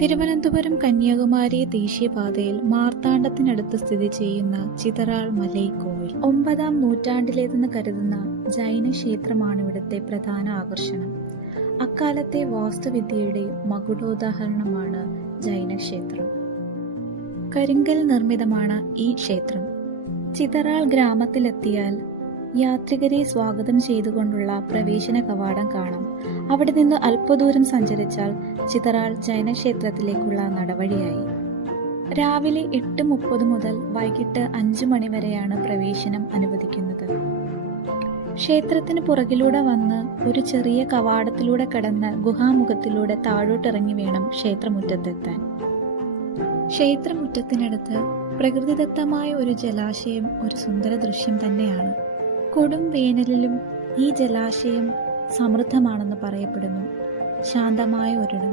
തിരുവനന്തപുരം കന്യാകുമാരി ദേശീയപാതയിൽ മാർത്താണ്ഡത്തിനടുത്ത് സ്ഥിതി ചെയ്യുന്ന ചിതറാൾ മലൈക്കോവിൽ 9-ാം നൂറ്റാണ്ടിലേതെന്ന് കരുതുന്ന ജൈന ക്ഷേത്രമാണ് ഇവിടുത്തെ പ്രധാന ആകർഷണം. അക്കാലത്തെ വാസ്തുവിദ്യയുടെ മകുടോദാഹരണമാണ് ജൈനക്ഷേത്രം. കരിങ്കൽ നിർമ്മിതമാണ് ഈ ക്ഷേത്രം. ചിതറാൾ ഗ്രാമത്തിലെത്തിയാൽ യാത്രികരെ സ്വാഗതം ചെയ്തുകൊണ്ടുള്ള പ്രവേശന കവാടം കാണാം. അവിടെ നിന്ന് അല്പദൂരം സഞ്ചരിച്ചാൽ ചിതറാൾ ജൈനക്ഷേത്രത്തിലേക്കുള്ള നടവഴിയായി. രാവിലെ 8:30 മുതൽ വൈകിട്ട് 5 മണി വരെയാണ് പ്രവേശനം അനുവദിക്കുന്നത്. ക്ഷേത്രത്തിന് പുറകിലൂടെ വന്ന് ഒരു ചെറിയ കവാടത്തിലൂടെ കടന്ന് ഗുഹാമുഖത്തിലൂടെ താഴോട്ടിറങ്ങി വേണം ക്ഷേത്രമുറ്റത്തെത്താൻ. ക്ഷേത്രമുറ്റത്തിനടുത്ത് പ്രകൃതിദത്തമായ ഒരു ജലാശയം ഒരു സുന്ദര ദൃശ്യം തന്നെയാണ്. കൊടും വേനലിലും ഈ ജലാശയം സമൃദ്ധമാണെന്ന് പറയപ്പെടുന്നു. ശാന്തമായ ഒരിടം.